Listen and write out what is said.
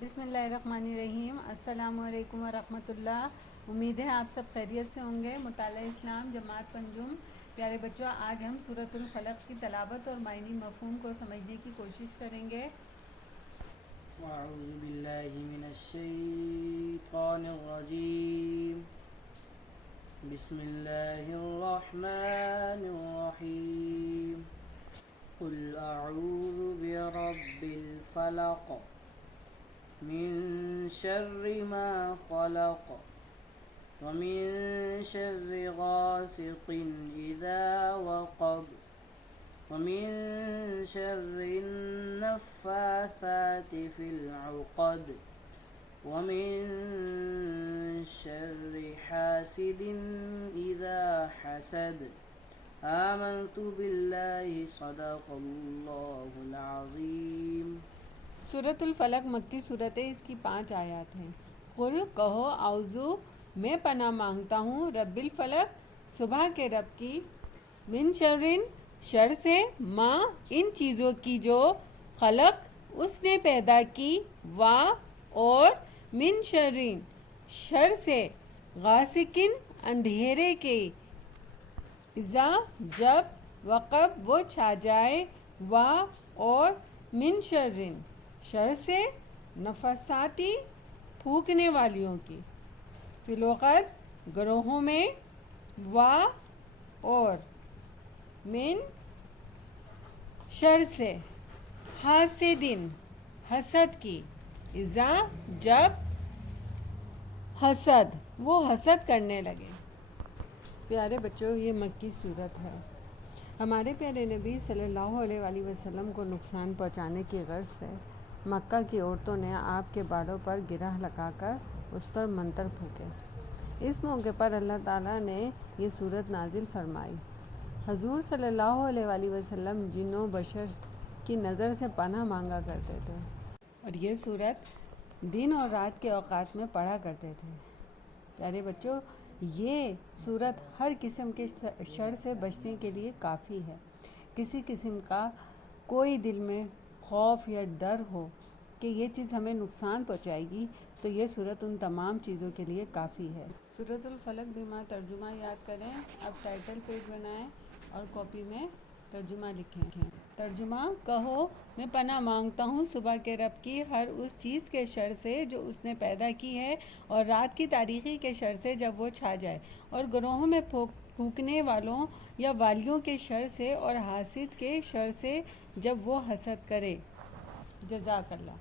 بسم اللہ الرحمن الرحیم۔ السلام علیکم ورحمۃ اللہ۔ امید ہے آپ سب خیریت سے ہوں گے۔ مطالعہ اسلام جماعت پنجم۔ پیارے بچوں، آج ہم سورۃ الفلق کی تلاوت اور معنی مفہوم کو سمجھنے کی کوشش کریں گے۔ اعوذ باللہ من الشیطان الرجیم۔ بسم اللہ الرحمن الرحیم۔ قل اعوذ برب الفلق من شر ما خلق ومن شر غاسق اذا وقب ومن شر النفاثات في العقد ومن شر حاسد اذا حسد آمنت باللہ صدق اللہ العظیم۔ سورۃ الفلق مکی صورت ہے، اس کی 5 آیات ہیں۔ قل کہو، اعوذ میں پناہ مانگتا ہوں، رب الفلق صبح کے رب کی، من شرن شر سے، ماں ان چیزوں کی جو، خلق اس نے پیدا کی، وا اور، من شرن شر سے، غاسقن اندھیرے کے، اذا جب، وقب وہ چھا جائے، وا اور، من شرن شر سے، نفساتی پھونکنے والیوں کی، فی العقد گروہوں میں، وا اور، من شر سے، حاسدن حسد کی، اذا جب، حسد وہ حسد کرنے لگے۔ پیارے بچوں، یہ مکی صورت ہے۔ ہمارے پیارے نبی صلی اللہ علیہ وآلہ وسلم کو نقصان پہنچانے کی غرض سے مکہ کی عورتوں نے آپ کے بالوں پر گرہ لگا کر اس پر منتر پھونکے۔ اس موقع پر اللہ تعالیٰ نے یہ صورت نازل فرمائی۔ حضور صلی اللہ علیہ وآلہ وسلم جن و بشر کی نظر سے پناہ مانگا کرتے تھے، اور یہ صورت دن اور رات کے اوقات میں پڑھا کرتے تھے۔ پیارے بچوں، یہ صورت ہر قسم کے شر سے بچنے کے لیے کافی ہے۔ کسی قسم کا کوئی دل میں خوف یا ڈر ہو کہ یہ چیز ہمیں نقصان پہنچائے گی، تو یہ صورت ان تمام چیزوں کے لیے کافی ہے۔ سورۃ الفلق بیما ترجمہ یاد کریں۔ اب ٹائٹل پیج بنائیں اور کاپی میں ترجمہ لکھیں۔ ترجمہ: کہو، میں پناہ مانگتا ہوں صبح کے رب کی ہر اس چیز کے شر سے جو اس نے پیدا کی ہے، اور رات کی تاریکی کے شر سے جب وہ چھا جائے، اور گروہوں میں پھونکنے والوں یا والیوں کے شر سے، اور حاسد کے شر سے جب وہ حسد کرے۔ جزاک اللہ۔